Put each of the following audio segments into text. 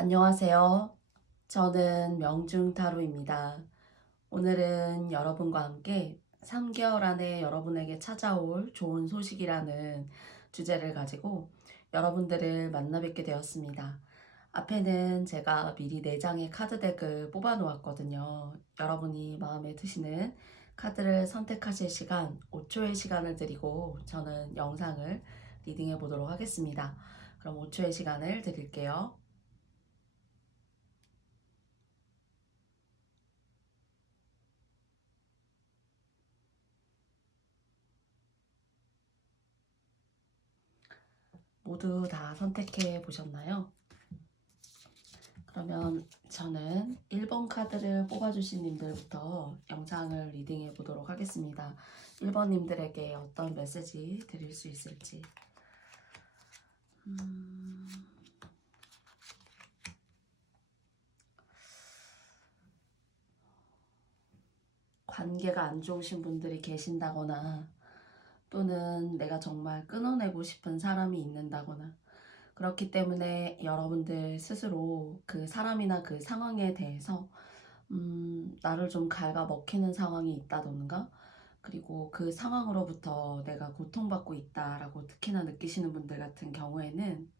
안녕하세요. 저는 명중타로입니다. 오늘은 여러분과 함께 3개월 안에 여러분에게 찾아올 좋은 소식이라는 주제를 가지고 여러분들을 만나 뵙게 되었습니다. 앞에는 제가 미리 4장의 카드 덱을 뽑아 놓았거든요. 여러분이 마음에 드시는 카드를 선택하실 시간, 5초의 시간을 드리고 저는 영상을 리딩해 보도록 하겠습니다. 그럼 5초의 시간을 드릴게요. 모두 다 선택해 보셨나요? 그러면 저는 1번 카드를 뽑아주신 님들부터 영상을 리딩해 보도록 하겠습니다. 1번 님들에게 어떤 메시지 드릴 수 있을지. 관계가 안 좋으신 분들이 계신다거나 또는 내가 정말 끊어내고 싶은 사람이 있는다거나 그렇기 때문에 여러분들 스스로 그 사람이나 그 상황에 대해서 나를 좀 갉아먹히는 상황이 있다던가 그리고 그 상황으로부터 내가 고통받고 있다라고 특히나 느끼시는 분들 같은 경우에는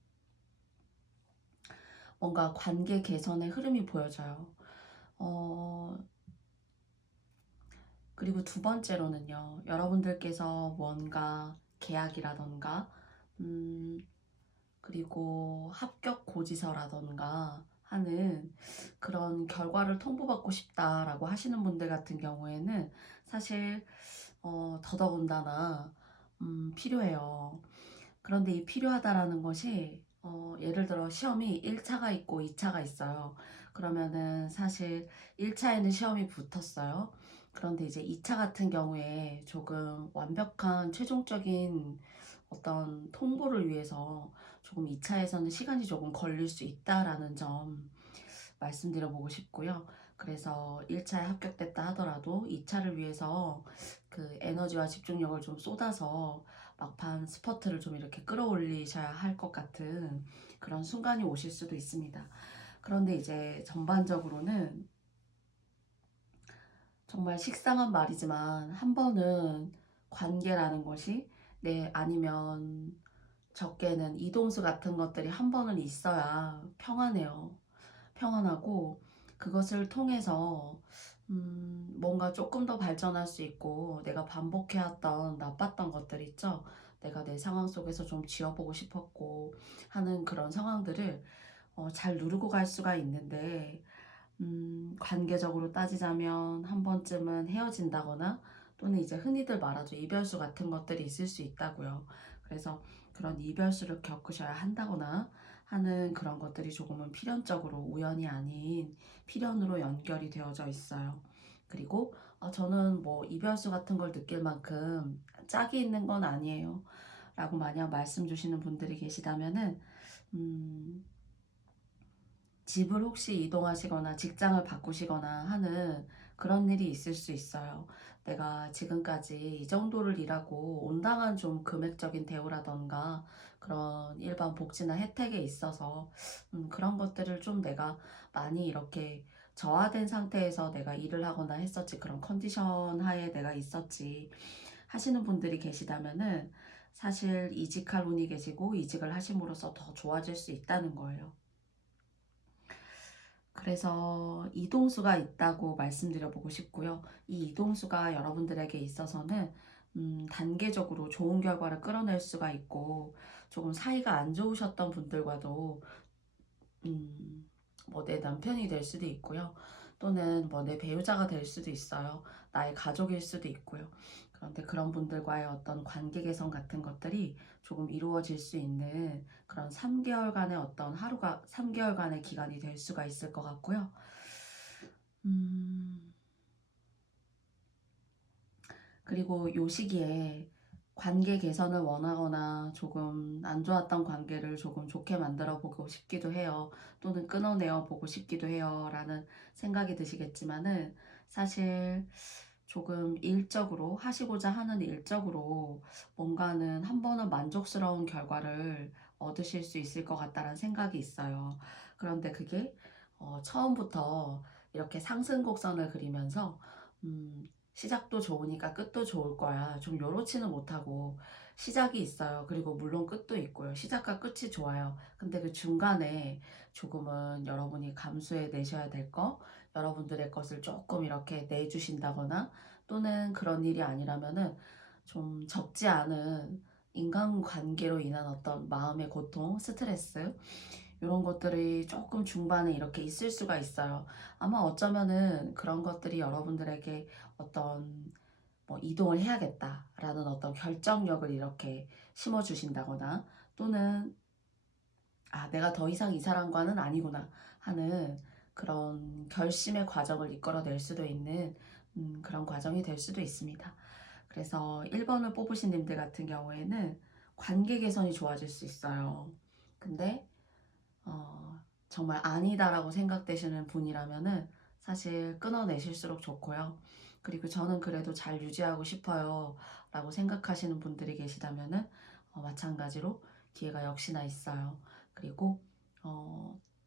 뭔가 관계 개선의 흐름이 보여져요. 그리고 두 번째로는요, 여러분들께서 뭔가 계약이라던가 그리고 합격 고지서라던가 하는 그런 결과를 통보받고 싶다라고 하시는 분들 같은 경우에는 사실 더더군다나 필요해요. 그런데 이 필요하다라는 것이 예를 들어 시험이 1차가 있고 2차가 있어요. 그러면은 사실 1차에는 시험이 붙었어요. 그런데 이제 2차 같은 경우에 조금 완벽한 최종적인 어떤 통보를 위해서 조금 2차에서는 시간이 조금 걸릴 수 있다라는 점 말씀드려보고 싶고요. 그래서 1차에 합격됐다 하더라도 2차를 위해서 그 에너지와 집중력을 좀 쏟아서 막판 스퍼트를 좀 이렇게 끌어올리셔야 할 것 같은 그런 순간이 오실 수도 있습니다. 그런데 이제 전반적으로는 정말 식상한 말이지만 한 번은 관계라는 것이 아니면 적게는 이동수 같은 것들이 한 번은 있어야 평안해요. 평안하고 그것을 통해서 뭔가 조금 더 발전할 수 있고 내가 반복해왔던 나빴던 것들 있죠. 내가 내 상황 속에서 좀 지워보고 싶었고 하는 그런 상황들을 잘 누르고 갈 수가 있는데 관계적으로 따지자면 한 번쯤은 헤어진다거나 또는 이제 흔히들 말하죠. 이별수 같은 것들이 있을 수 있다고요. 그래서 그런 이별수를 겪으셔야 한다거나 하는 그런 것들이 조금은 필연적으로 우연이 아닌 필연으로 연결이 되어져 있어요. 그리고 저는 뭐 이별수 같은 걸 느낄 만큼 짝이 있는 건 아니에요. 라고 만약 말씀 주시는 분들이 계시다면은 집을 혹시 이동하시거나 직장을 바꾸시거나 하는 그런 일이 있을 수 있어요. 내가 지금까지 이 정도를 일하고 온당한 좀 금액적인 대우라던가 그런 일반 복지나 혜택에 있어서 그런 것들을 좀 내가 많이 이렇게 저하된 상태에서 내가 일을 하거나 했었지 그런 컨디션 하에 내가 있었지 하시는 분들이 계시다면은 사실 이직할 운이 계시고 이직을 하심으로써 더 좋아질 수 있다는 거예요. 그래서 이동수가 있다고 말씀드려보고 싶고요. 이 이동수가 여러분들에게 있어서는 단계적으로 좋은 결과를 끌어낼 수가 있고 조금 사이가 안 좋으셨던 분들과도 뭐 내 남편이 될 수도 있고요. 또는 뭐 내 배우자가 될 수도 있어요. 나의 가족일 수도 있고요. 그런데 그런 분들과의 어떤 관계 개선 같은 것들이 조금 이루어질 수 있는 그런 3개월간의 어떤 하루가 3개월간의 기간이 될 수가 있을 것 같고요. 음, 그리고 요 시기에 관계 개선을 원하거나 조금 안 좋았던 관계를 조금 좋게 만들어 보고 싶기도 해요. 또는 끊어내어 보고 싶기도 해요. 라는 생각이 드시겠지만은 사실 조금 일적으로 하시고자 하는 일적으로 뭔가는 한 번은 만족스러운 결과를 얻으실 수 있을 것 같다라는 생각이 있어요. 그런데 그게 처음부터 이렇게 상승곡선을 그리면서 시작도 좋으니까 끝도 좋을 거야, 좀 요렇지는 못하고 시작이 있어요. 그리고 물론 끝도 있고요. 시작과 끝이 좋아요. 근데 그 중간에 조금은 여러분이 감수해 내셔야 될 거, 여러분들의 것을 조금 이렇게 내주신다거나, 또는 그런 일이 아니라면은 좀 적지 않은 인간관계로 인한 어떤 마음의 고통, 스트레스, 이런 것들이 조금 중반에 이렇게 있을 수가 있어요. 아마 어쩌면은 그런 것들이 여러분들에게 어떤 뭐 이동을 해야겠다라는 어떤 결정력을 이렇게 심어주신다거나, 또는 아, 내가 더 이상 이 사람과는 아니구나 하는 그런 결심의 과정을 이끌어낼 수도 있는 그런 과정이 될 수도 있습니다. 그래서 1번을 뽑으신 님들 같은 경우에는 관계 개선이 좋아질 수 있어요. 근데 정말 아니다라고 생각되시는 분이라면은 사실 끊어내실수록 좋고요. 그리고 저는 그래도 잘 유지하고 싶어요 라고 생각하시는 분들이 계시다면은 마찬가지로 기회가 역시나 있어요. 그리고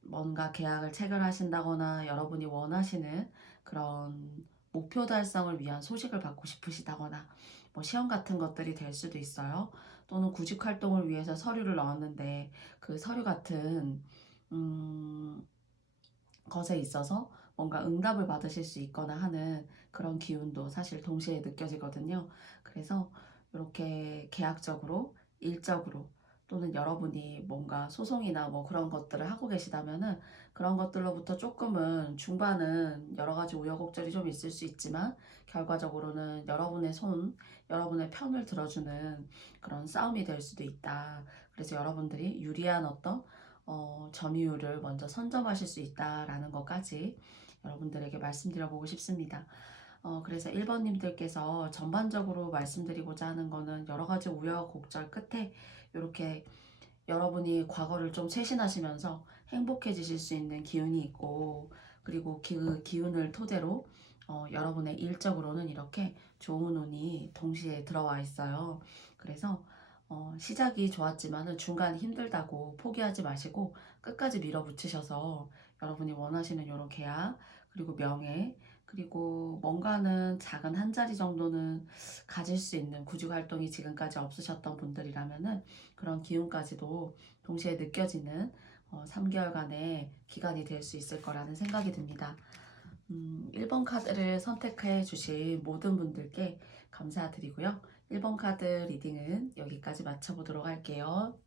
뭔가 계약을 체결하신다거나 여러분이 원하시는 그런 목표 달성을 위한 소식을 받고 싶으시다거나, 뭐 시험 같은 것들이 될 수도 있어요. 또는 구직 활동을 위해서 서류를 넣었는데 그 서류 같은 것에 있어서 뭔가 응답을 받으실 수 있거나 하는 그런 기운도 사실 동시에 느껴지거든요. 그래서 이렇게 계약적으로, 일적으로, 또는 여러분이 뭔가 소송이나 뭐 그런 것들을 하고 계시다면은 그런 것들로부터 조금은 중반은 여러 가지 우여곡절이 좀 있을 수 있지만, 결과적으로는 여러분의 손, 여러분의 편을 들어주는 그런 싸움이 될 수도 있다. 그래서 여러분들이 유리한 어떤 점유율을 먼저 선점하실 수 있다라는 것까지 여러분들에게 말씀드려보고 싶습니다. 그래서 1번님들께서 전반적으로 말씀드리고자 하는 거는, 여러 가지 우여곡절 끝에 이렇게 여러분이 과거를 좀 쇄신하시면서 행복해지실 수 있는 기운이 있고, 그리고 그 기운을 토대로 여러분의 일적으로는 이렇게 좋은 운이 동시에 들어와 있어요. 그래서 시작이 좋았지만은 중간이 힘들다고 포기하지 마시고 끝까지 밀어붙이셔서 여러분이 원하시는 이런 계약, 그리고 명예, 그리고 뭔가는 작은 한 자리 정도는 가질 수 있는 구직 활동이 지금까지 없으셨던 분들이라면은 그런 기운까지도 동시에 느껴지는 3개월간의 기간이 될 수 있을 거라는 생각이 듭니다. 1번 카드를 선택해 주신 모든 분들께 감사드리고요. 1번 카드 리딩은 여기까지 마쳐보도록 할게요.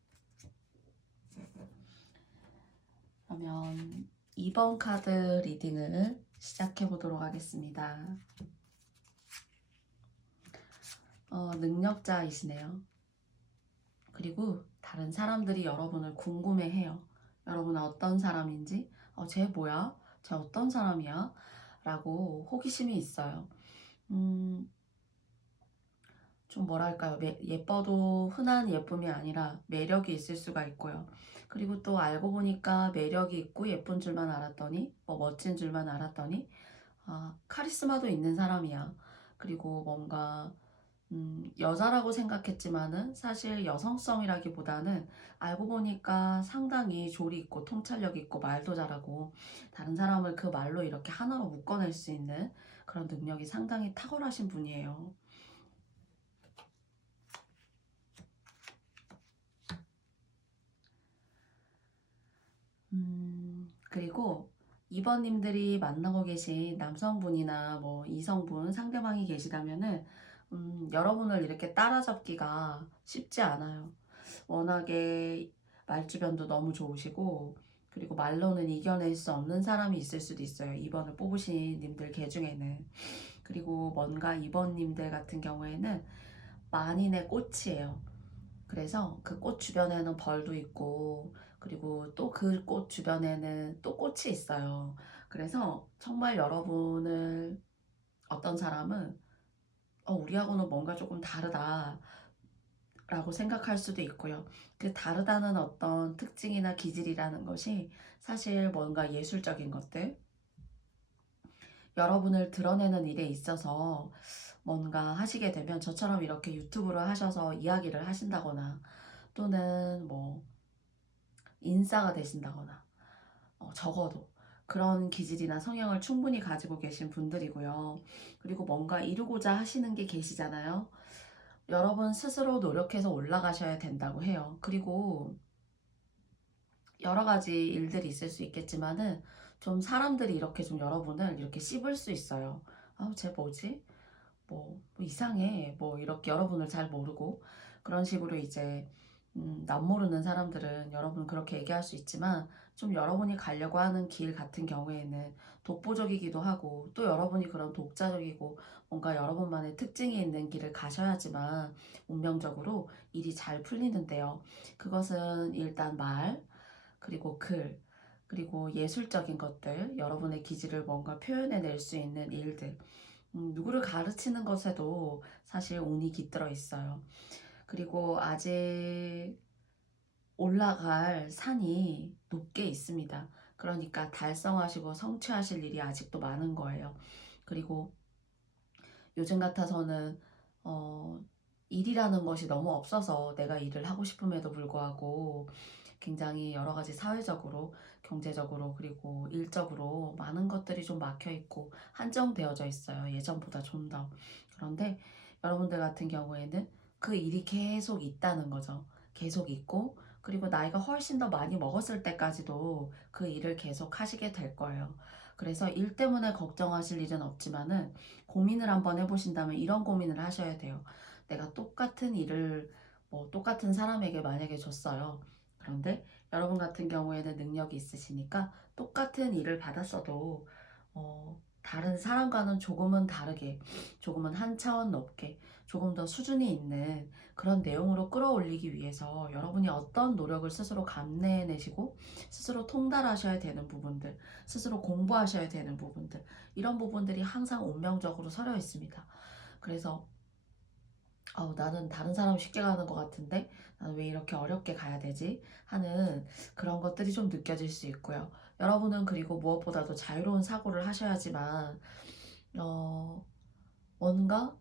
그러면 2번 카드 리딩을 시작해 보도록 하겠습니다. 능력자이시네요. 그리고 다른 사람들이 여러분을 궁금해해요. 여러분은 어떤 사람인지, 쟤 뭐야? 쟤 어떤 사람이야? 라고 호기심이 있어요. 좀 뭐랄까요, 예뻐도 흔한 예쁨이 아니라 매력이 있을 수가 있고요. 그리고 또 알고 보니까 매력이 있고 예쁜 줄만 알았더니, 뭐 멋진 줄만 알았더니, 카리스마도 있는 사람이야. 그리고 뭔가 여자라고 생각했지만은 사실 여성성이라기보다는 알고 보니까 상당히 조리 있고 통찰력 있고 말도 잘하고 다른 사람을 그 말로 이렇게 하나로 묶어낼 수 있는 그런 능력이 상당히 탁월하신 분이에요. 그리고 2번님들이 만나고 계신 남성분이나 뭐 이성분, 상대방이 계시다면은 여러분을 이렇게 따라잡기가 쉽지 않아요. 워낙에 말주변도 너무 좋으시고, 그리고 말로는 이겨낼 수 없는 사람이 있을 수도 있어요. 2번을 뽑으신 님들 개 중에는. 그리고 뭔가 2번님들 같은 경우에는 만인의 꽃이에요. 그래서 그 꽃 주변에는 벌도 있고, 그리고 또 그 꽃 주변에는 또 꽃이 있어요. 그래서 정말 여러분을 어떤 사람은 우리하고는 뭔가 조금 다르다 라고 생각할 수도 있고요. 그 다르다는 어떤 특징이나 기질이라는 것이 사실 뭔가 예술적인 것들, 여러분을 드러내는 일에 있어서 뭔가 하시게 되면 저처럼 이렇게 유튜브를 하셔서 이야기를 하신다거나, 또는 뭐 인싸가 되신다거나 적어도 그런 기질이나 성향을 충분히 가지고 계신 분들이고요. 그리고 뭔가 이루고자 하시는 게 계시잖아요. 여러분 스스로 노력해서 올라가셔야 된다고 해요. 그리고 여러 가지 일들이 있을 수 있겠지만은 좀 사람들이 이렇게 좀 여러분을 이렇게 씹을 수 있어요. 아우 쟤 뭐지? 뭐 이상해. 뭐 이렇게 여러분을 잘 모르고 그런 식으로 이제 남 모르는 사람들은 여러분 그렇게 얘기할 수 있지만 좀 여러분이 가려고 하는 길 같은 경우에는 독보적이기도 하고 또 여러분이 그런 독자적이고 뭔가 여러분만의 특징이 있는 길을 가셔야지만 운명적으로 일이 잘 풀리는데요. 그것은 일단 말, 그리고 글, 그리고 예술적인 것들, 여러분의 기질을 뭔가 표현해낼 수 있는 일들, 누구를 가르치는 것에도 사실 운이 깃들어 있어요. 그리고 아직 올라갈 산이 높게 있습니다. 그러니까 달성하시고 성취하실 일이 아직도 많은 거예요. 그리고 요즘 같아서는 어, 일이라는 것이 너무 없어서 내가 일을 하고 싶음에도 불구하고 굉장히 여러 가지 사회적으로, 경제적으로, 그리고 일적으로 많은 것들이 좀 막혀 있고 한정되어져 있어요. 예전보다 좀 더. 그런데 여러분들 같은 경우에는 그 일이 계속 있다는 거죠. 계속 있고, 그리고 나이가 훨씬 더 많이 먹었을 때까지도 그 일을 계속 하시게 될 거예요. 그래서 일 때문에 걱정하실 일은 없지만은 고민을 한번 해보신다면 이런 고민을 하셔야 돼요. 내가 똑같은 일을 똑같은 사람에게 만약에 줬어요. 그런데 여러분 같은 경우에는 능력이 있으시니까 똑같은 일을 받았어도 다른 사람과는 조금은 다르게, 조금은 한 차원 높게, 조금 더 수준이 있는 그런 내용으로 끌어올리기 위해서 여러분이 어떤 노력을 스스로 감내해내시고 스스로 통달하셔야 되는 부분들, 스스로 공부하셔야 되는 부분들, 이런 부분들이 항상 운명적으로 서려 있습니다. 그래서 나는 다른 사람 쉽게 가는 것 같은데 나는 왜 이렇게 어렵게 가야 되지? 하는 그런 것들이 좀 느껴질 수 있고요. 여러분은 그리고 무엇보다도 자유로운 사고를 하셔야지만 어, 뭔가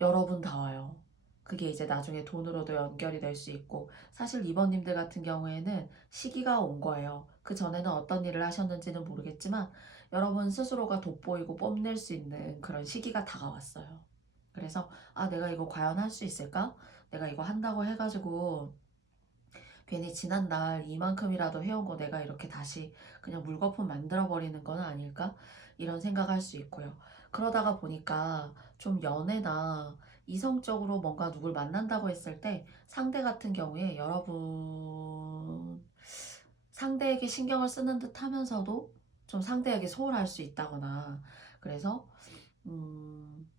여러분다워요. 그게 이제 나중에 돈으로도 연결이 될 수 있고 사실 이번님들 같은 경우에는 시기가 온 거예요. 그 전에는 어떤 일을 하셨는지는 모르겠지만 여러분 스스로가 돋보이고 뽐낼 수 있는 그런 시기가 다가왔어요. 그래서 내가 이거 과연 할 수 있을까? 내가 이거 한다고 해가지고 괜히 지난날 이만큼이라도 해온 거 내가 이렇게 다시 그냥 물거품 만들어 버리는 건 아닐까? 이런 생각할 수 있고요. 그러다가 보니까 좀 연애나 이성적으로 뭔가 누굴 만난다고 했을 때 상대 같은 경우에 여러분 상대에게 신경을 쓰는 듯 하면서도 좀 상대에게 소홀할 수 있다거나 그래서 음,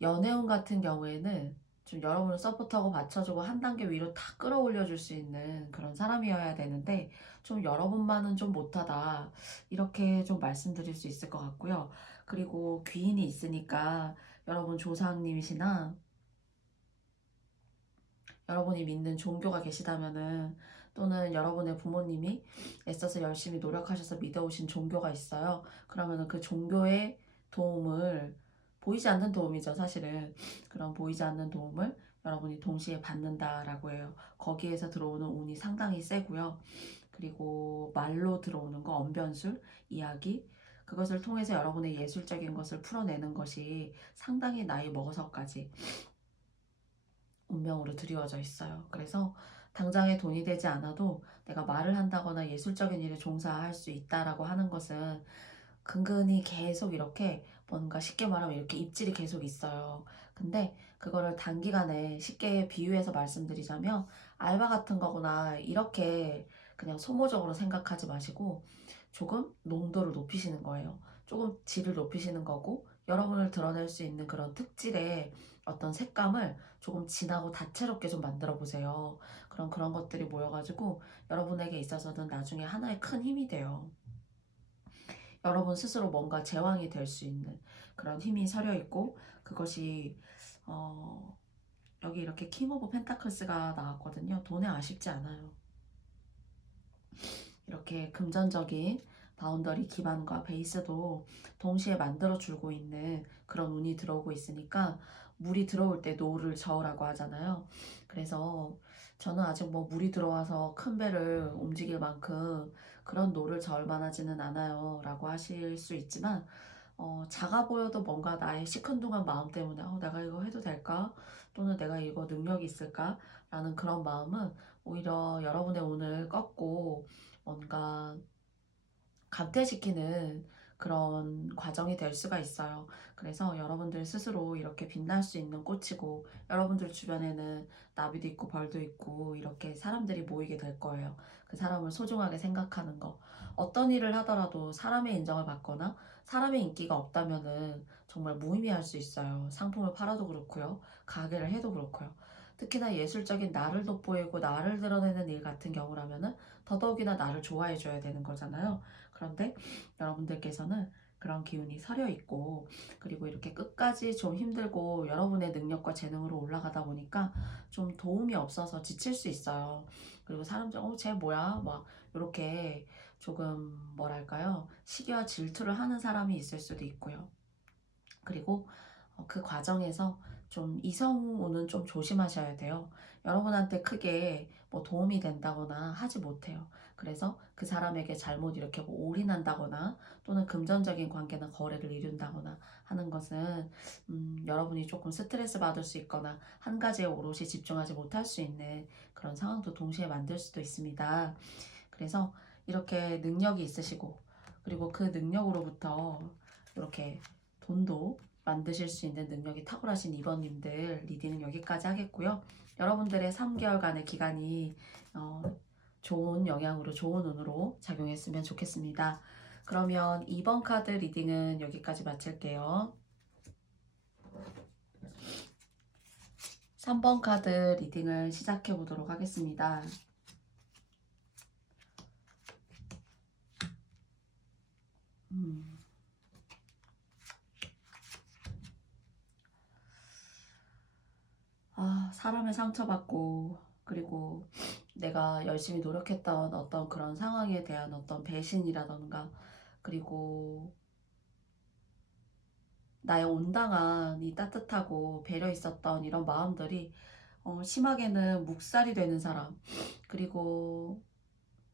연애운 같은 경우에는 좀 여러분을 서포트하고 받쳐주고 한 단계 위로 탁 끌어올려 줄 수 있는 그런 사람이어야 되는데 좀 여러분만은 좀 못하다 이렇게 좀 말씀드릴 수 있을 것 같고요. 그리고 귀인이 있으니까 여러분 조상님이시나 여러분이 믿는 종교가 계시다면은 또는 여러분의 부모님이 애써서 열심히 노력하셔서 믿어오신 종교가 있어요. 그러면은 그 종교의 도움을 보이지 않는 도움이죠, 사실은. 그런 보이지 않는 도움을 여러분이 동시에 받는다라고 해요. 거기에서 들어오는 운이 상당히 세고요. 그리고 말로 들어오는 거, 언변술, 이야기, 그것을 통해서 여러분의 예술적인 것을 풀어내는 것이 상당히 나이 먹어서까지 운명으로 드리워져 있어요. 그래서 당장에 돈이 되지 않아도 내가 말을 한다거나 예술적인 일에 종사할 수 있다라고 하는 것은 근근히 계속 이렇게 뭔가 쉽게 말하면 이렇게 입질이 계속 있어요. 근데 그거를 단기간에 쉽게 비유해서 말씀드리자면 알바 같은 거구나 이렇게 그냥 소모적으로 생각하지 마시고 조금 농도를 높이시는 거예요. 조금 질을 높이시는 거고 여러분을 드러낼 수 있는 그런 특질의 어떤 색감을 조금 진하고 다채롭게 좀 만들어 보세요. 그럼 그런 것들이 모여가지고 여러분에게 있어서는 나중에 하나의 큰 힘이 돼요. 여러분 스스로 뭔가 제왕이 될 수 있는 그런 힘이 서려 있고 그것이 어, 여기 이렇게 킹 오브 펜타클스가 나왔거든요. 돈에 아쉽지 않아요. 이렇게 금전적인 바운더리 기반과 베이스도 동시에 만들어 주고 있는 그런 운이 들어오고 있으니까 물이 들어올 때 노를 저으라고 하잖아요. 그래서 저는 아직 뭐 물이 들어와서 큰 배를 움직일 만큼 그런 노를 저을 만하지는 않아요 라고 하실 수 있지만, 작아 보여도 뭔가 나의 시큰둥한 마음 때문에 내가 이거 해도 될까? 또는 내가 이거 능력이 있을까? 라는 그런 마음은 오히려 여러분의 운을 꺾고 뭔가 감퇴시키는 그런 과정이 될 수가 있어요. 그래서 여러분들 스스로 이렇게 빛날 수 있는 꽃이고, 여러분들 주변에는 나비도 있고 벌도 있고 이렇게 사람들이 모이게 될 거예요. 그 사람을 소중하게 생각하는 거. 어떤 일을 하더라도 사람의 인정을 받거나 사람의 인기가 없다면은 정말 무의미할 수 있어요. 상품을 팔아도 그렇고요. 가게를 해도 그렇고요. 특히나 예술적인 나를 돋보이고 나를 드러내는 일 같은 경우라면은 더더욱이나 나를 좋아해 줘야 되는 거잖아요. 그런데 여러분들께서는 그런 기운이 서려 있고, 그리고 이렇게 끝까지 좀 힘들고 여러분의 능력과 재능으로 올라가다 보니까 좀 도움이 없어서 지칠 수 있어요. 그리고 사람들 쟤 뭐야 막 이렇게 조금 뭐랄까요, 시기와 질투를 하는 사람이 있을 수도 있고요. 그리고 그 과정에서 좀 이성우는 좀 조심하셔야 돼요. 여러분한테 크게 뭐 도움이 된다거나 하지 못해요. 그래서 그 사람에게 잘못 이렇게 뭐 올인한다거나 또는 금전적인 관계나 거래를 이룬다거나 하는 것은 여러분이 조금 스트레스 받을 수 있거나 한 가지에 오롯이 집중하지 못할 수 있는 그런 상황도 동시에 만들 수도 있습니다. 그래서 이렇게 능력이 있으시고, 그리고 그 능력으로부터 이렇게 돈도 만드실 수 있는 능력이 탁월하신 2번님들 리딩은 여기까지 하겠고요. 여러분들의 3개월간의 기간이 좋은 영향으로, 좋은 운으로 작용했으면 좋겠습니다. 그러면 2번 카드 리딩은 여기까지 마칠게요. 3번 카드 리딩을 시작해 보도록 하겠습니다. 사람의 상처받고, 그리고 내가 열심히 노력했던 어떤 그런 상황에 대한 어떤 배신이라던가, 그리고 나의 온당한 이 따뜻하고 배려 있었던 이런 마음들이 심하게는 묵살이 되는 사람, 그리고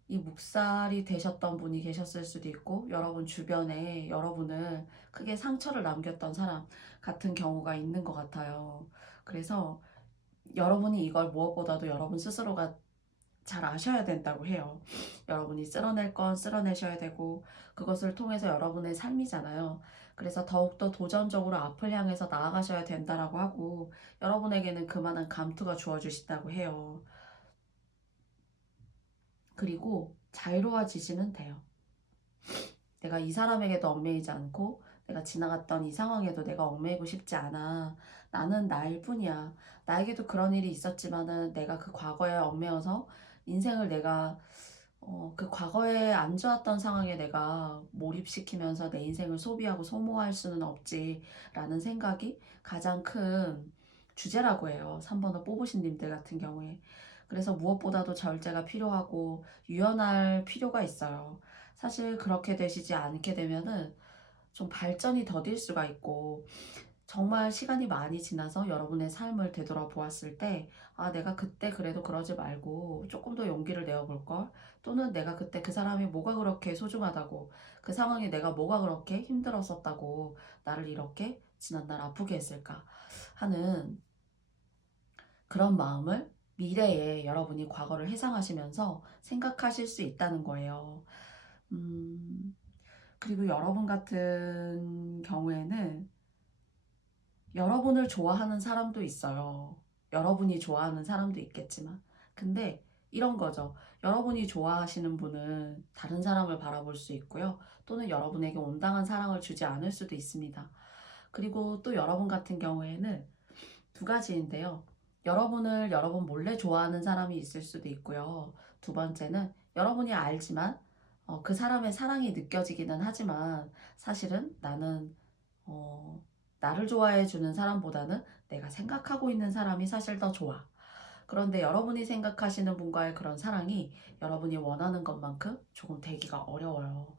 이 묵살이 되셨던 분이 계셨을 수도 있고, 여러분 주변에 여러분을 크게 상처를 남겼던 사람 같은 경우가 있는 것 같아요. 그래서 여러분이 이걸 무엇보다도 여러분 스스로가 잘 아셔야 된다고 해요. 여러분이 쓸어낼 건 쓸어내셔야 되고, 그것을 통해서 여러분의 삶이잖아요. 그래서 더욱더 도전적으로 앞을 향해서 나아가셔야 된다라고 하고, 여러분에게는 그만한 감투가 주어주신다고 해요. 그리고 자유로워지시면 돼요. 내가 이 사람에게도 얽매이지 않고, 내가 지나갔던 이 상황에도 내가 얽매이고 싶지 않아. 나는 나일 뿐이야. 나에게도 그런 일이 있었지만은 내가 그 과거에 얽매여서 인생을 내가 그 과거에 안 좋았던 상황에 내가 몰입시키면서 내 인생을 소비하고 소모할 수는 없지라는 생각이 가장 큰 주제라고 해요. 3번을 뽑으신 님들 같은 경우에. 그래서 무엇보다도 절제가 필요하고 유연할 필요가 있어요. 사실 그렇게 되시지 않게 되면은 좀 발전이 더딜 수가 있고, 정말 시간이 많이 지나서 여러분의 삶을 되돌아보았을 때, 내가 그때 그래도 그러지 말고 조금 더 용기를 내어볼걸? 또는 내가 그때 그 사람이 뭐가 그렇게 소중하다고, 그 상황에 내가 뭐가 그렇게 힘들었었다고 나를 이렇게 지난날 아프게 했을까 하는 그런 마음을 미래에 여러분이 과거를 회상하시면서 생각하실 수 있다는 거예요. 음, 그리고 여러분 같은 경우에는 여러분을 좋아하는 사람도 있어요. 여러분이 좋아하는 사람도 있겠지만. 근데 이런 거죠. 여러분이 좋아하시는 분은 다른 사람을 바라볼 수 있고요. 또는 여러분에게 온당한 사랑을 주지 않을 수도 있습니다. 그리고 또 여러분 같은 경우에는 두 가지인데요. 여러분을 여러분 몰래 좋아하는 사람이 있을 수도 있고요. 두 번째는 여러분이 알지만 그 사람의 사랑이 느껴지기는 하지만 사실은 나는 어, 나를 좋아해 주는 사람보다는 내가 생각하고 있는 사람이 사실 더 좋아. 그런데 여러분이 생각하시는 분과의 그런 사랑이 여러분이 원하는 것만큼 조금 되기가 어려워요.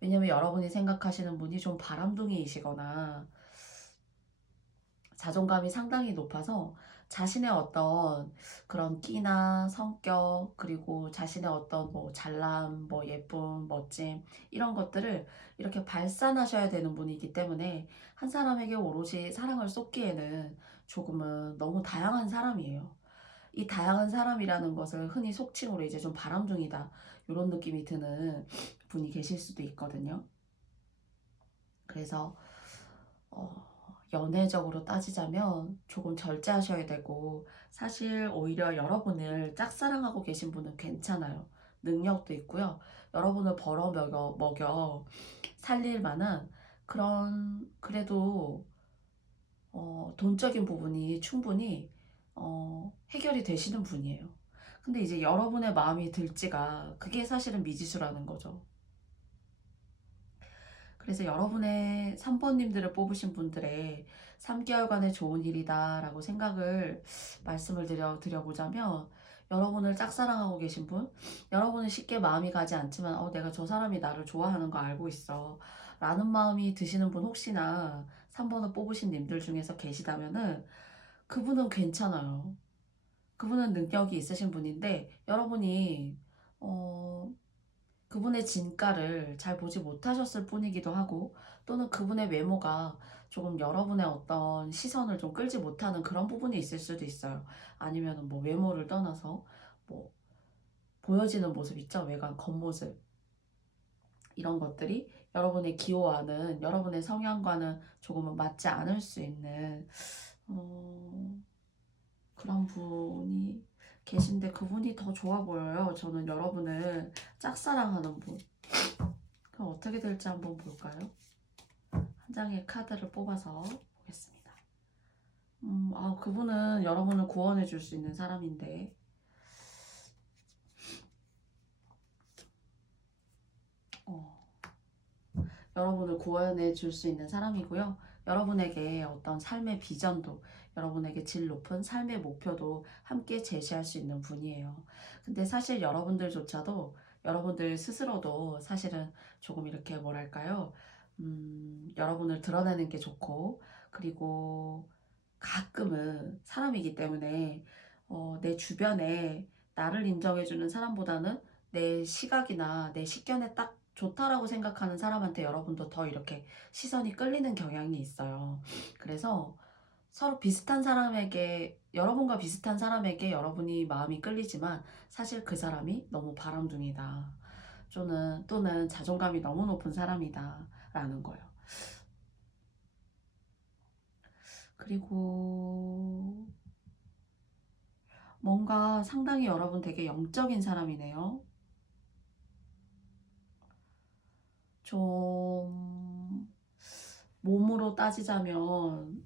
왜냐면 여러분이 생각하시는 분이 좀 바람둥이이시거나 자존감이 상당히 높아서 자신의 어떤 그런 끼나 성격, 그리고 자신의 어떤 뭐 잘남, 뭐 예쁨, 멋짐, 이런 것들을 이렇게 발산하셔야 되는 분이기 때문에 한 사람에게 오롯이 사랑을 쏟기에는 조금은 너무 다양한 사람이에요. 이 다양한 사람이라는 것을 흔히 속칭으로 이제 좀 바람둥이다, 이런 느낌이 드는 분이 계실 수도 있거든요. 그래서 연애적으로 따지자면 조금 절제하셔야 되고, 사실 오히려 여러분을 짝사랑하고 계신 분은 괜찮아요. 능력도 있고요. 여러분을 벌어먹여 살릴 만한 그런, 그래도 돈적인 부분이 충분히 해결이 되시는 분이에요. 근데 이제 여러분의 마음이 들지가, 그게 사실은 미지수라는 거죠. 그래서 여러분의 3번님들을 뽑으신 분들의 3개월간의 좋은 일이다 라고 생각을 말씀을 드려보자면, 여러분을 짝사랑하고 계신 분, 여러분은 쉽게 마음이 가지 않지만 내가 저 사람이 나를 좋아하는 거 알고 있어 라는 마음이 드시는 분, 혹시나 3번을 뽑으신 님들 중에서 계시다면은 그분은 괜찮아요. 그분은 능력이 있으신 분인데, 여러분이 어, 그분의 진가를 잘 보지 못하셨을 뿐이기도 하고, 또는 그분의 외모가 조금 여러분의 어떤 시선을 좀 끌지 못하는 그런 부분이 있을 수도 있어요. 아니면 뭐 외모를 떠나서 뭐 보여지는 모습 있죠? 외관, 겉모습. 이런 것들이 여러분의 기호와는, 여러분의 성향과는 조금은 맞지 않을 수 있는 그런 분이 계신데, 그분이 더 좋아 보여요. 저는 여러분을 짝사랑하는 분. 그럼 어떻게 될지 한번 볼까요? 한 장의 카드를 뽑아서 보겠습니다. 그분은 여러분을 구원해 줄 수 있는 사람인데, 여러분을 구원해 줄 수 있는 사람이고요. 여러분에게 어떤 삶의 비전도, 여러분에게 질 높은 삶의 목표도 함께 제시할 수 있는 분이에요. 근데 사실 여러분들조차도, 여러분들 스스로도 사실은 조금 이렇게 뭐랄까요? 여러분을 드러내는 게 좋고, 그리고 가끔은 사람이기 때문에 내 주변에 나를 인정해주는 사람보다는 내 시각이나 내 식견에 딱 좋다라고 생각하는 사람한테 여러분도 더 이렇게 시선이 끌리는 경향이 있어요. 그래서 서로 비슷한 사람에게, 여러분과 비슷한 사람에게 여러분이 마음이 끌리지만 사실 그 사람이 너무 바람둥이다, 또는 자존감이 너무 높은 사람이다 라는 거예요. 그리고 뭔가 상당히 여러분 되게 영적인 사람이네요. 좀 몸으로 따지자면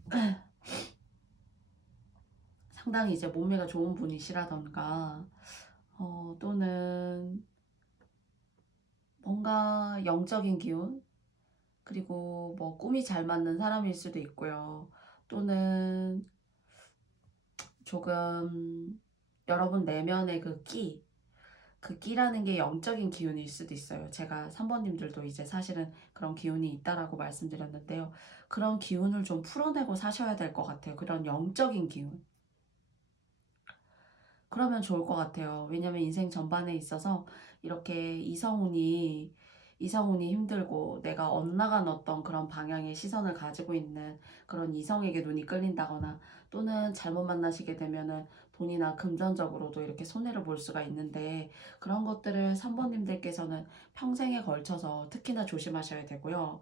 상당히 이제 몸매가 좋은 분이시라던가, 또는 뭔가 영적인 기운, 그리고 뭐 꿈이 잘 맞는 사람일 수도 있고요. 또는 조금 여러분 내면의 그 끼라는 게 영적인 기운일 수도 있어요. 제가 3번님들도 이제 사실은 그런 기운이 있다라고 말씀드렸는데요. 그런 기운을 좀 풀어내고 사셔야 될 것 같아요. 그런 영적인 기운. 그러면 좋을 것 같아요. 왜냐면 인생 전반에 있어서 이렇게 이성운이 힘들고 내가 엇나간 어떤 그런 방향의 시선을 가지고 있는 그런 이성에게 눈이 끌린다거나, 또는 잘못 만나시게 되면은 돈이나 금전적으로도 이렇게 손해를 볼 수가 있는데, 그런 것들을 3번님들께서는 평생에 걸쳐서 특히나 조심하셔야 되고요.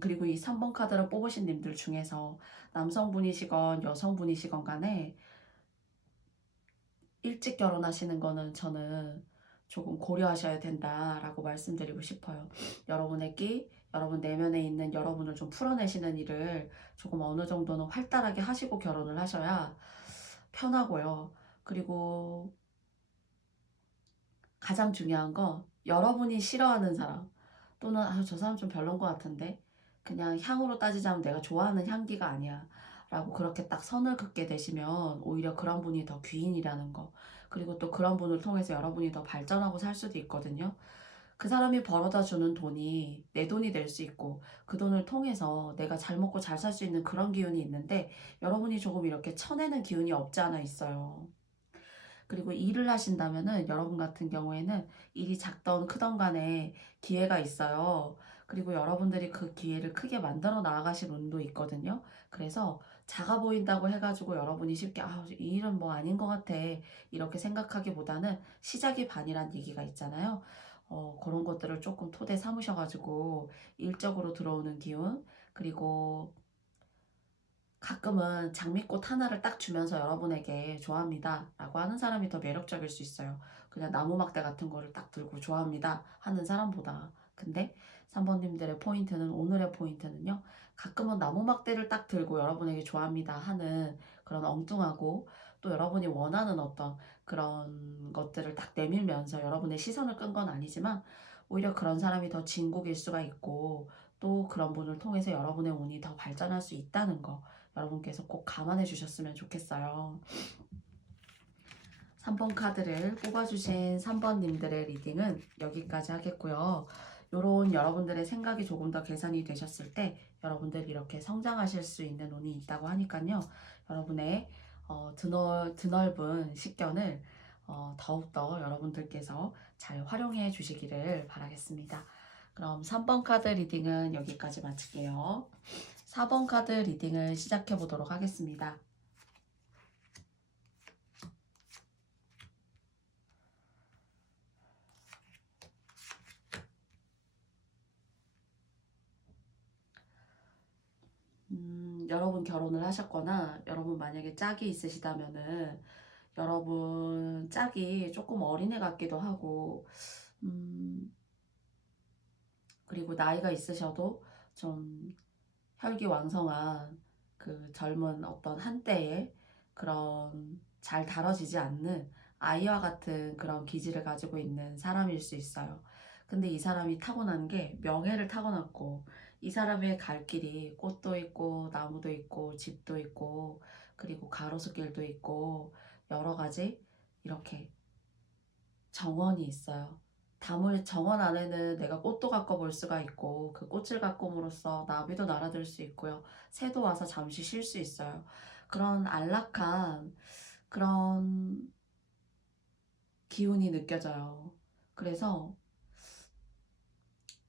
그리고 이 3번 카드를 뽑으신 님들 중에서 남성분이시건 여성분이시건 간에 일찍 결혼하시는 거는 저는 조금 고려하셔야 된다라고 말씀드리고 싶어요. 여러분의 여러분 내면에 있는 여러분을 좀 풀어내시는 일을 조금 어느 정도는 활달하게 하시고 결혼을 하셔야 편하고요. 그리고 가장 중요한 건, 여러분이 싫어하는 사람, 또는 저 사람 좀 별론 것 같은데, 그냥 향으로 따지자면 내가 좋아하는 향기가 아니야 라고 그렇게 딱 선을 긋게 되시면 오히려 그런 분이 더 귀인이라는 거, 그리고 또 그런 분을 통해서 여러분이 더 발전하고 살 수도 있거든요. 그 사람이 벌어다 주는 돈이 내 돈이 될 수 있고 그 돈을 통해서 내가 잘 먹고 잘 살 수 있는 그런 기운이 있는데 여러분이 조금 이렇게 쳐내는 기운이 없지 않아 있어요. 그리고 일을 하신다면은 여러분 같은 경우에는 일이 작던 크던 간에 기회가 있어요. 그리고 여러분들이 그 기회를 크게 만들어 나아가실 운도 있거든요. 그래서 작아 보인다고 해가지고 여러분이 쉽게 이 일은 뭐 아닌 것 같아 이렇게 생각하기보다는 시작이 반이란 얘기가 있잖아요. 그런 것들을 조금 토대 삼으셔가지고 일적으로 들어오는 기운, 그리고 가끔은 장미꽃 하나를 딱 주면서 여러분에게 좋아합니다 라고 하는 사람이 더 매력적일 수 있어요. 그냥 나무 막대 같은 거를 딱 들고 좋아합니다 하는 사람보다. 근데 3번님들의 포인트는, 오늘의 포인트는요, 가끔은 나무 막대를 딱 들고 여러분에게 좋아합니다 하는 그런 엉뚱하고 또 여러분이 원하는 어떤 그런 것들을 딱 내밀면서 여러분의 시선을 끈 건 아니지만 오히려 그런 사람이 더 진국일 수가 있고 또 그런 분을 통해서 여러분의 운이 더 발전할 수 있다는 거 여러분께서 꼭 감안해 주셨으면 좋겠어요. 3번 카드를 뽑아주신 3번님들의 리딩은 여기까지 하겠고요. 요런 여러분들의 생각이 조금 더 개선이 되셨을 때 여러분들이 이렇게 성장하실 수 있는 운이 있다고 하니까요. 여러분의 드넓은 식견을 더욱더 여러분들께서 잘 활용해 주시기를 바라겠습니다. 그럼 3번 카드 리딩은 여기까지 마칠게요. 4번 카드 리딩을 시작해 보도록 하겠습니다. 여러분 결혼을 하셨거나 여러분 만약에 짝이 있으시다면은 여러분 짝이 조금 어린애 같기도 하고 그리고 나이가 있으셔도 좀 혈기왕성한 그 젊은 어떤 한때의 그런 잘 다뤄지지 않는 아이와 같은 그런 기질을 가지고 있는 사람일 수 있어요. 근데 이 사람이 타고난 게 명예를 타고났고 이 사람의 갈 길이 꽃도 있고 나무도 있고 집도 있고 그리고 가로수길도 있고 여러 가지 이렇게 정원이 있어요. 정원 안에는 내가 꽃도 갖고 볼 수가 있고 그 꽃을 가꿈으로써 나비도 날아들 수 있고요. 새도 와서 잠시 쉴 수 있어요. 그런 안락한 그런 기운이 느껴져요. 그래서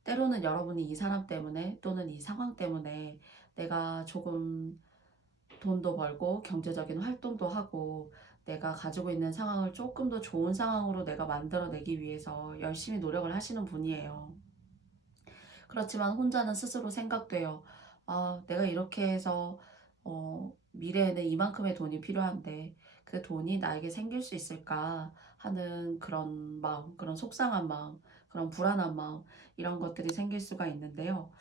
때로는 여러분이 이 사람 때문에 또는 이 상황 때문에 내가 조금 돈도 벌고 경제적인 활동도 하고 내가 가지고 있는 상황을 조금 더 좋은 상황으로 내가 만들어내기 위해서 열심히 노력을 하시는 분이에요. 그렇지만 혼자는 스스로 생각돼요. 내가 이렇게 해서 미래에는 이만큼의 돈이 필요한데 그 돈이 나에게 생길 수 있을까 하는 그런 마음, 그런 속상한 마음, 그런 불안한 마음, 이런 것들이 생길 수가 있는데요.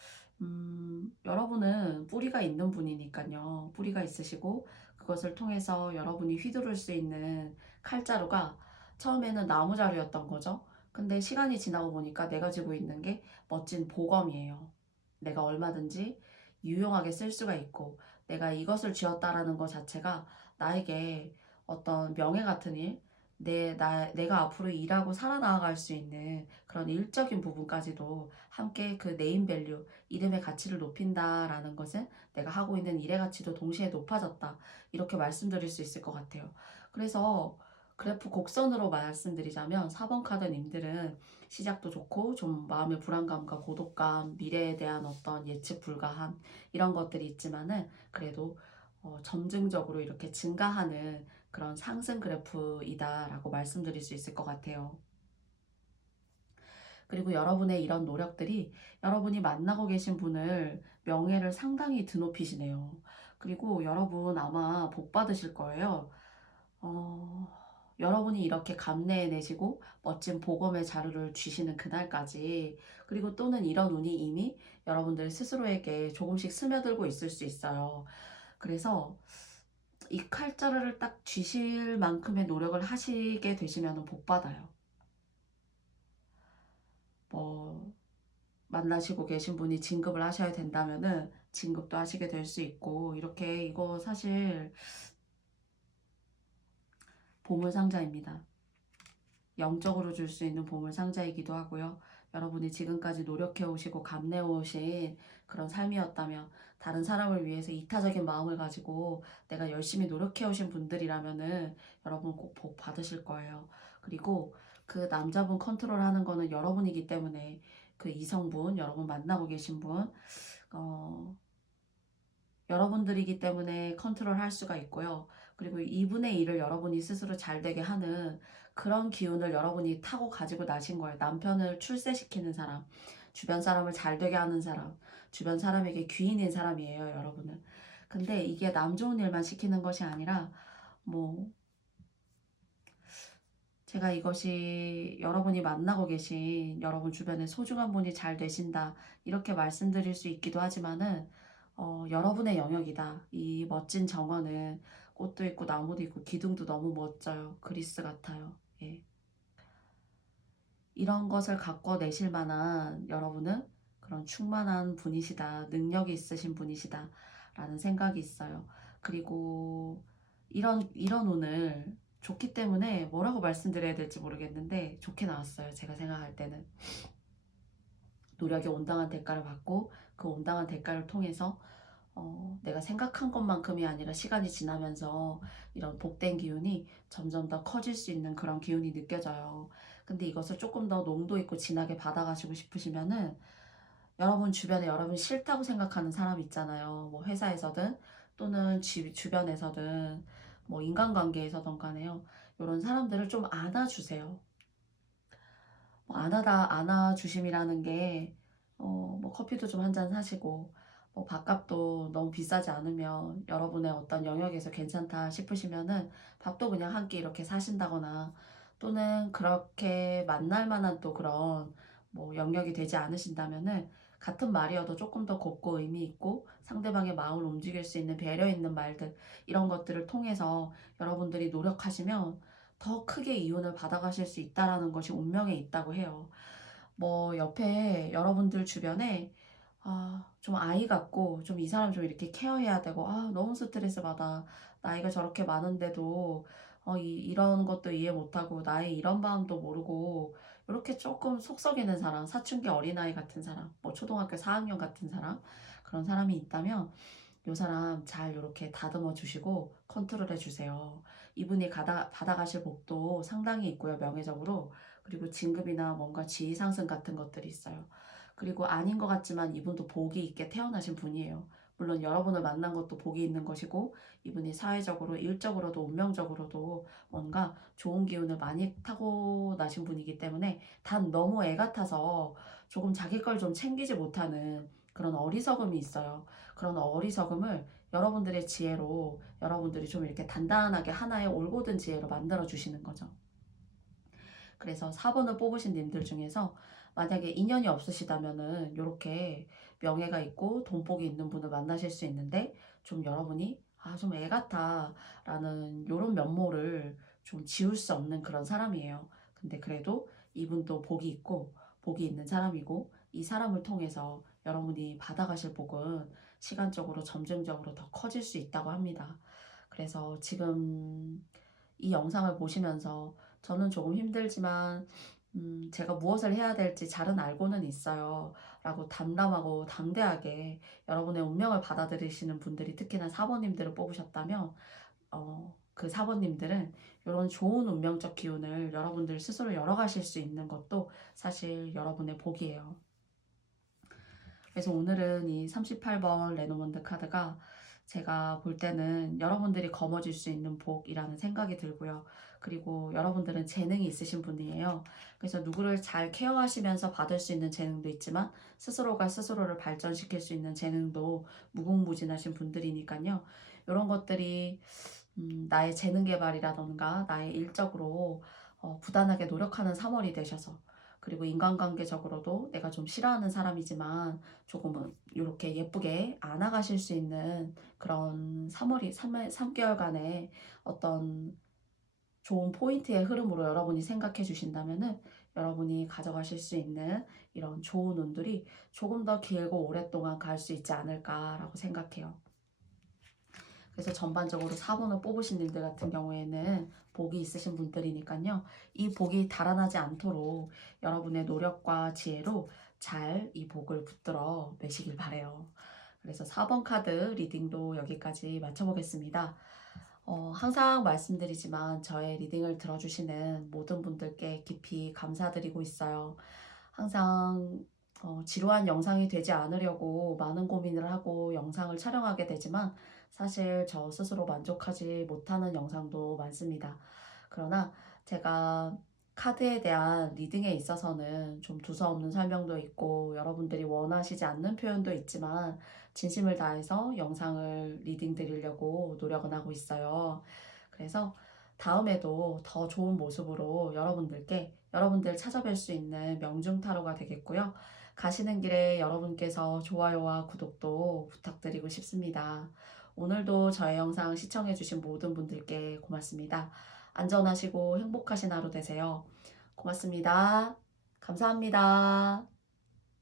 여러분은 뿌리가 있는 분이니까요. 뿌리가 있으시고 그것을 통해서 여러분이 휘두를 수 있는 칼자루가 처음에는 나무자루였던 거죠. 근데 시간이 지나고 보니까 내가 쥐고 있는 게 멋진 보검이에요. 내가 얼마든지 유용하게 쓸 수가 있고 내가 이것을 쥐었다라는 것 자체가 나에게 어떤 명예 같은 일, 내가 앞으로 일하고 살아나갈 수 있는 그런 일적인 부분까지도 함께 그 네임밸류, 이름의 가치를 높인다라는 것은 내가 하고 있는 일의 가치도 동시에 높아졌다. 이렇게 말씀드릴 수 있을 것 같아요. 그래서 그래프 곡선으로 말씀드리자면 4번 카드님들은 시작도 좋고 좀 마음의 불안감과 고독감, 미래에 대한 어떤 예측 불가함 이런 것들이 있지만은 그래도 점증적으로 이렇게 증가하는 그런 상승 그래프이다라고 말씀드릴 수 있을 것 같아요. 그리고 여러분의 이런 노력들이 여러분이 만나고 계신 분을 명예를 상당히 드높이시네요. 그리고 여러분 아마 복 받으실 거예요. 어, 여러분이 이렇게 감내해내시고 멋진 보검의 자루를 쥐시는 그날까지, 그리고 또는 이런 운이 이미 여러분들 스스로에게 조금씩 스며들고 있을 수 있어요. 그래서 이 칼자루를 딱 쥐실 만큼의 노력을 하시게 되시면 복 받아요. 뭐 만나시고 계신 분이 진급을 하셔야 된다면은 진급도 하시게 될 수 있고 이렇게 이거 사실 보물상자입니다. 영적으로 줄 수 있는 보물상자이기도 하고요. 여러분이 지금까지 노력해 오시고 감내해 오신 그런 삶이었다면, 다른 사람을 위해서 이타적인 마음을 가지고 내가 열심히 노력해 오신 분들이라면은 여러분 꼭 복 받으실 거예요. 그리고 그 남자분 컨트롤하는 거는 여러분이기 때문에, 그 이성분, 여러분 만나고 계신 분, 어, 여러분들이기 때문에 컨트롤할 수가 있고요. 그리고 이분의 일을 여러분이 스스로 잘 되게 하는 그런 기운을 여러분이 타고 가지고 나신 거예요. 남편을 출세시키는 사람, 주변 사람을 잘 되게 하는 사람, 주변 사람에게 귀인인 사람이에요, 여러분은. 근데 이게 남 좋은 일만 시키는 것이 아니라, 뭐 제가 이것이 여러분이 만나고 계신 여러분 주변에 소중한 분이 잘 되신다, 이렇게 말씀드릴 수 있기도 하지만은, 여러분의 영역이다. 이 멋진 정원은 꽃도 있고 나무도 있고 기둥도 너무 멋져요. 그리스 같아요. 예. 이런 것을 갖고 내실 만한 여러분은 그런 충만한 분이시다. 능력이 있으신 분이시다. 라는 생각이 있어요. 그리고 이런 오늘 좋기 때문에 뭐라고 말씀드려야 될지 모르겠는데, 좋게 나왔어요. 제가 생각할 때는. 노력에 온당한 대가를 받고, 그 온당한 대가를 통해서 내가 생각한 것만큼이 아니라 시간이 지나면서 이런 복된 기운이 점점 더 커질 수 있는 그런 기운이 느껴져요. 근데 이것을 조금 더 농도 있고 진하게 받아가시고 싶으시면은, 여러분 주변에 여러분 싫다고 생각하는 사람 있잖아요. 뭐 회사에서든 또는 주변에서든 뭐 인간관계에서든 간에요. 이런 사람들을 좀 안아주세요. 뭐 안아주심이라는 게, 뭐 커피도 좀 한 잔 사시고, 뭐 밥값도 너무 비싸지 않으면 여러분의 어떤 영역에서 괜찮다 싶으시면은 밥도 그냥 한 끼 이렇게 사신다거나, 또는 그렇게 만날 만한 또 그런 뭐 영역이 되지 않으신다면은, 같은 말이어도 조금 더 곱고 의미 있고 상대방의 마음을 움직일 수 있는 배려 있는 말들, 이런 것들을 통해서 여러분들이 노력하시면 더 크게 이윤을 받아가실 수 있다라는 것이 운명에 있다고 해요. 뭐 옆에 여러분들 주변에 좀 아이 같고 좀 이 사람 좀 이렇게 케어해야 되고, 너무 스트레스 받아. 나이가 저렇게 많은데도 이런 것도 이해 못하고 나의 이런 마음도 모르고, 이렇게 조금 속 썩이는 사람, 사춘기 어린아이 같은 사람, 뭐 초등학교 4학년 같은 사람, 그런 사람이 있다면 요 사람 잘 이렇게 다듬어 주시고 컨트롤 해 주세요. 이분이 받아가실 복도 상당히 있고요, 명예적으로. 그리고 진급이나 뭔가 지위 상승 같은 것들이 있어요. 그리고 아닌 것 같지만 이분도 복이 있게 태어나신 분이에요. 물론 여러분을 만난 것도 복이 있는 것이고, 이분이 사회적으로, 일적으로도, 운명적으로도 뭔가 좋은 기운을 많이 타고 나신 분이기 때문에, 단 너무 애 같아서 조금 자기 걸 좀 챙기지 못하는 그런 어리석음이 있어요. 그런 어리석음을 여러분들의 지혜로, 여러분들이 좀 이렇게 단단하게 하나의 올곧은 지혜로 만들어 주시는 거죠. 그래서 4번을 뽑으신 님들 중에서 만약에 인연이 없으시다면은 이렇게 명예가 있고 돈복이 있는 분을 만나실 수 있는데, 좀 여러분이 좀 애 같아 라는 이런 면모를 좀 지울 수 없는 그런 사람이에요. 근데 그래도 이분도 복이 있고 복이 있는 사람이고, 이 사람을 통해서 여러분이 받아가실 복은 시간적으로 점증적으로 더 커질 수 있다고 합니다. 그래서 지금 이 영상을 보시면서 저는 조금 힘들지만 제가 무엇을 해야 될지 잘은 알고는 있어요 라고 담담하고 담대하게 여러분의 운명을 받아들이시는 분들이 특히나 사번님들을 뽑으셨다면, 그 사번님들은 이런 좋은 운명적 기운을 여러분들 스스로 열어가실 수 있는 것도 사실 여러분의 복이에요. 그래서 오늘은 이 38번 레노먼드 카드가 제가 볼 때는 여러분들이 거머쥘 수 있는 복이라는 생각이 들고요. 그리고 여러분들은 재능이 있으신 분이에요. 그래서 누구를 잘 케어하시면서 받을 수 있는 재능도 있지만, 스스로가 스스로를 발전시킬 수 있는 재능도 무궁무진하신 분들이니까요. 이런 것들이 나의 재능 개발이라던가 나의 일적으로 부단하게 노력하는 3월이 되셔서, 그리고 인간관계적으로도 내가 좀 싫어하는 사람이지만 조금은 이렇게 예쁘게 안아가실 수 있는 그런 3개월간의 어떤 좋은 포인트의 흐름으로 여러분이 생각해 주신다면은, 여러분이 가져가실 수 있는 이런 좋은 운들이 조금 더 길고 오랫동안 갈 수 있지 않을까라고 생각해요. 그래서 전반적으로 4번을 뽑으신 일들 같은 경우에는 복이 있으신 분들이니까요. 이 복이 달아나지 않도록 여러분의 노력과 지혜로 잘 이 복을 붙들어 매시길 바래요. 그래서 4번 카드 리딩도 여기까지 마쳐보겠습니다. 항상 말씀드리지만 저의 리딩을 들어주시는 모든 분들께 깊이 감사드리고 있어요. 항상 지루한 영상이 되지 않으려고 많은 고민을 하고 영상을 촬영하게 되지만 사실 저 스스로 만족하지 못하는 영상도 많습니다. 그러나 제가 카드에 대한 리딩에 있어서는 좀 두서없는 설명도 있고 여러분들이 원하시지 않는 표현도 있지만 진심을 다해서 영상을 리딩 드리려고 노력은 하고 있어요. 그래서 다음에도 더 좋은 모습으로 여러분들께 여러분들 찾아뵐 수 있는 명중 타로가 되겠고요. 가시는 길에 여러분께서 좋아요와 구독도 부탁드리고 싶습니다. 오늘도 저의 영상 시청해주신 모든 분들께 고맙습니다. 안전하시고 행복하신 하루 되세요. 고맙습니다. 감사합니다.